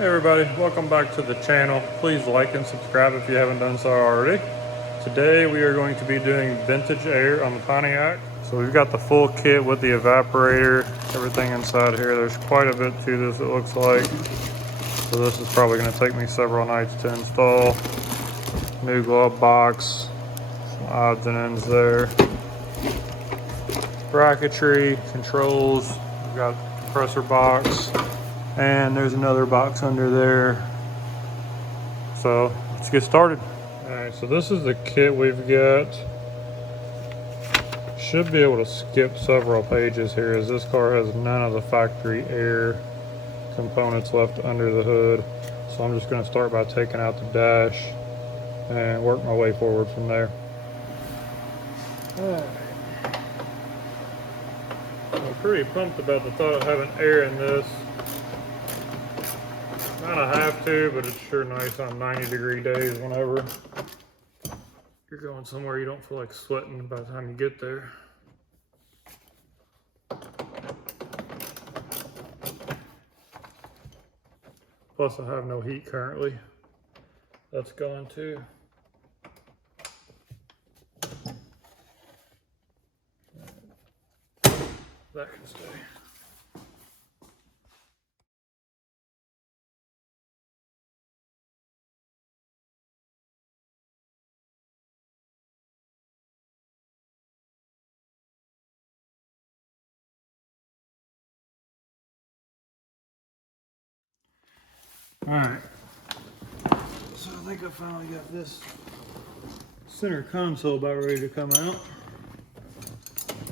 Hey everybody, welcome back to the channel. Please like and subscribe if you haven't done so already. Today we are going to be doing vintage air on the Pontiac. So we've got the full kit with the evaporator, everything inside here. There's quite a bit to this, it looks like. So this is probably going to take me several nights to install. New glove box, some odds and ends there. Bracketry, controls, we've got compressor box. And there's another box under there. So let's get started. All right, so this is the kit we've got. Should be able to skip several pages here as this car has none of the factory air components left under the hood. So I'm just gonna start by taking out the dash and work my way forward from there. All right. I'm pretty pumped about the thought of having air in this. Kind of have to, but it's sure nice on 90-degree days whenever you're going somewhere you don't feel like sweating by the time you get there. Plus I have no heat currently. That's gone too. That can stay. All right, so I think I finally got this center console about ready to come out.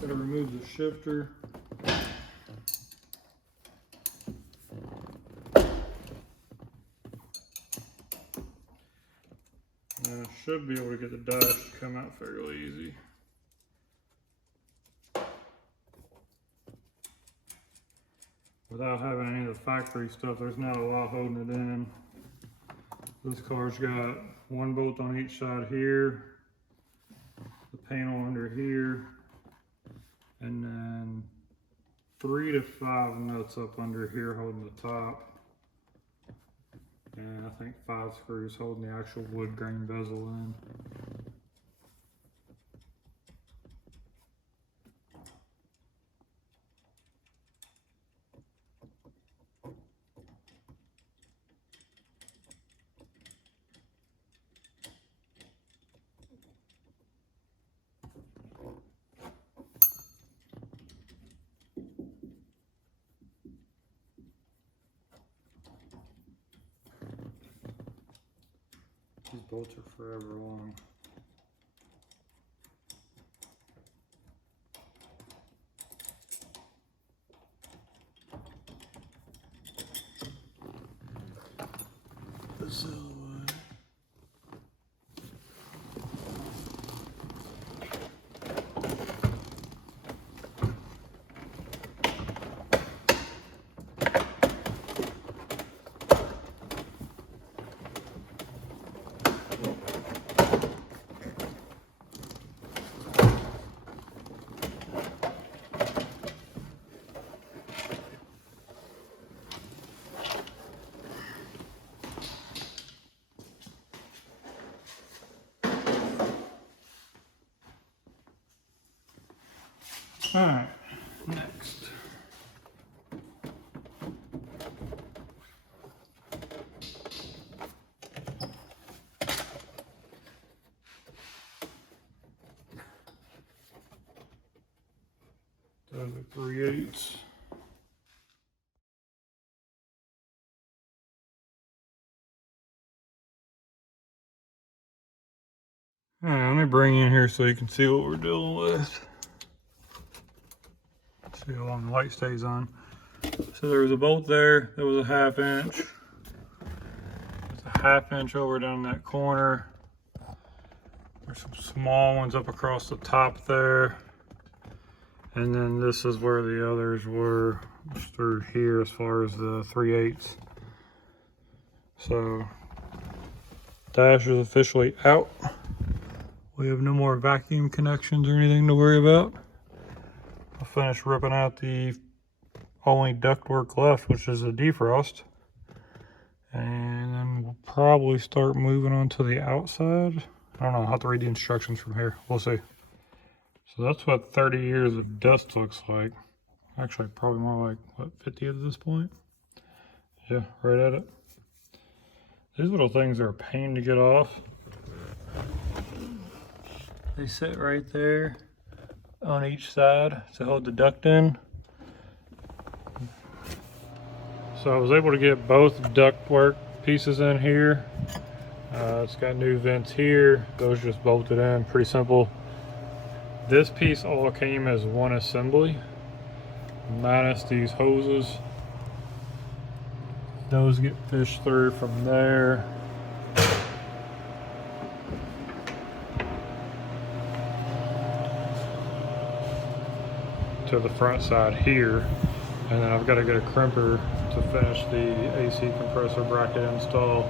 Gotta remove the shifter. And I should be able to get the dash to come out fairly easy. Without having any of the factory stuff, there's not a lot holding it in. This car's got one bolt on each side here, the panel under here, and then 3 to 5 nuts up under here holding the top. And I think 5 screws holding the actual wood grain bezel in. These bolts are forever long. So, all right, next. Does the 3/8. All right, let me bring you in here so you can see what we're dealing with. See how long the light stays on. So there was a bolt there that was a 1/2 inch. There's a 1/2 inch over down that corner. There's some small ones up across the top there. And then this is where the others were, just through here as far as the 3/8. So dash is officially out. We have no more vacuum connections or anything to worry about. I'll finish ripping out the only ductwork left, which is a defrost. And then we'll probably start moving on to the outside. I don't know, I'll have to read the instructions from here. We'll see. So that's what 30 years of dust looks like. Actually, probably more like, what, 50 at this point? Yeah, right at it. These little things are a pain to get off. They sit right there on each side to hold the duct in. So I was able to get both ductwork pieces in here. It's got new vents here. Those just bolted in, pretty simple. This piece all came as one assembly, minus these hoses. Those get fished through from there. To the front side here. And then I've got to get a crimper to finish the AC compressor bracket install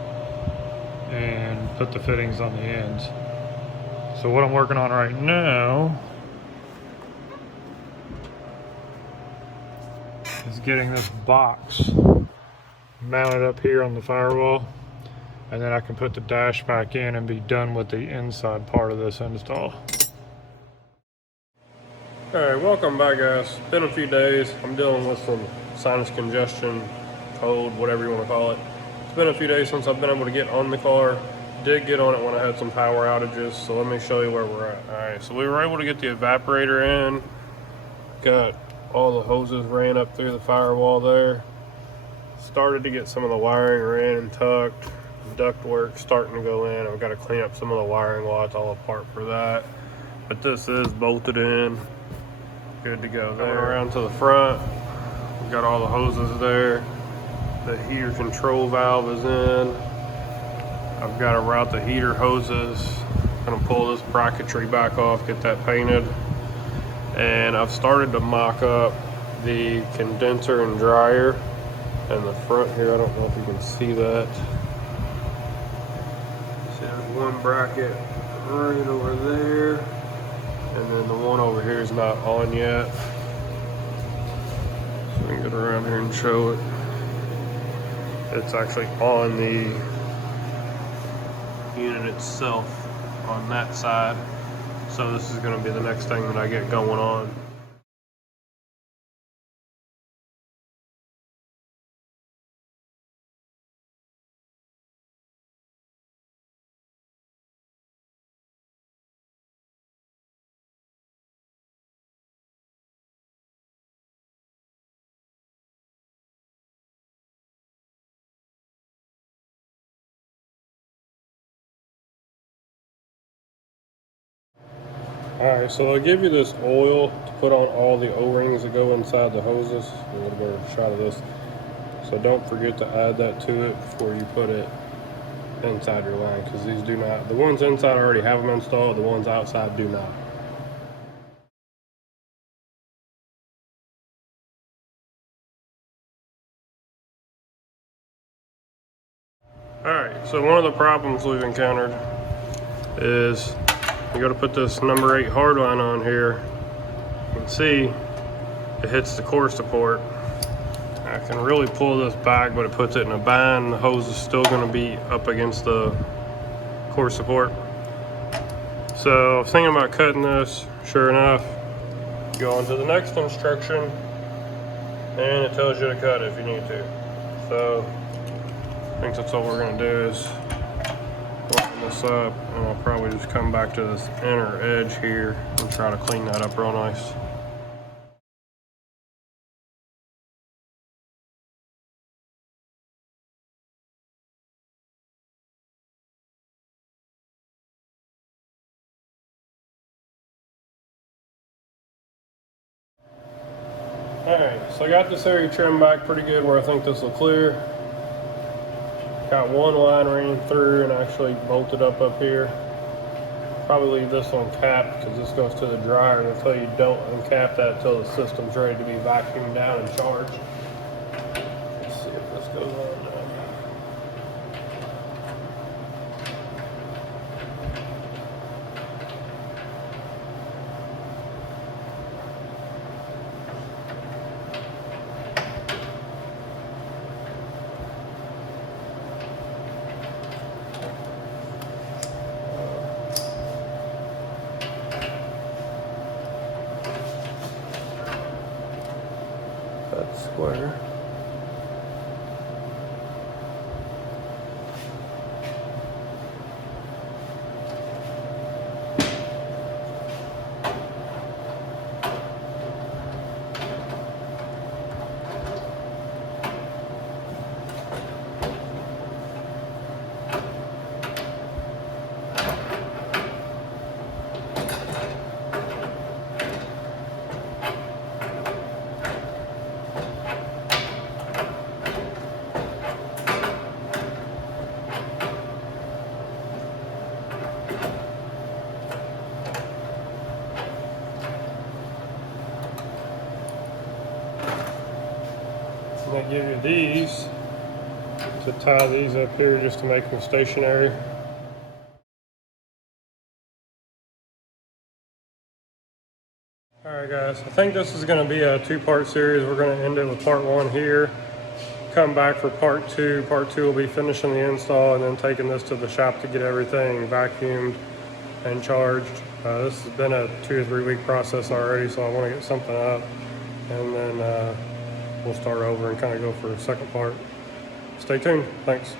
and put the fittings on the ends. So what I'm working on right now is getting this box mounted up here on the firewall, and then I can put the dash back in and be done with the inside part of this install. Alright, welcome back guys. Been a few days. I'm dealing with some sinus congestion, cold, whatever you want to call it. It's been a few days since I've been able to get on the car. Did get on it when I had some power outages, so let me show you where we're at. Alright, so we were able to get the evaporator in. Got all the hoses ran up through the firewall there. Started to get some of the wiring ran and tucked. Duct work starting to go in. I've got to clean up some of the wiring while it's all apart for that. But this is bolted in. Good to go there. Going around to the front, we've got all the hoses there. The heater control valve is in. I've got to route the heater hoses. I'm gonna pull this bracketry back off, get that painted. And I've started to mock up the condenser and dryer in the front here. I don't know if you can see that. See, there's one bracket right over there. And then the one over here is not on yet. So we can get around here and show it. It's actually on the unit itself on that side. So this is going to be the next thing that I get going on. Alright, so they'll give you this oil to put on all the O-rings that go inside the hoses. A little bit of a shot of this. So don't forget to add that to it before you put it inside your line, because these do not. The ones inside already have them installed, the ones outside do not. Alright, so one of the problems we've encountered is you got to put this number 8 hardline on here. You can see it hits the core support. I can really pull this back, but it puts it in a bind. The hose is still going to be up against the core support. So I was thinking about cutting this. Sure enough, go on to the next instruction, and it tells you to cut it if you need to. So I think that's all we're going to do is line this up, and I'll probably just come back to this inner edge here and try to clean that up real nice. Alright, so I got this area trimmed back pretty good where I think this will clear. Got one line ran through and actually bolted up here. Probably leave this one capped because this goes to the dryer, and until you don't uncap that until the system's ready to be vacuumed down and charged. Let's see if this goes on now. square. And they give you these to tie these up here just to make them stationary. Alright guys, I think this is going to be a two-part series. We're going to end it with part one here. Come back for part two. Part two will be finishing the install and then taking this to the shop to get everything vacuumed and charged. This has been a 2 or 3 week process already, so I want to get something up. And then we'll start over and kind of go for a second part. Stay tuned. Thanks.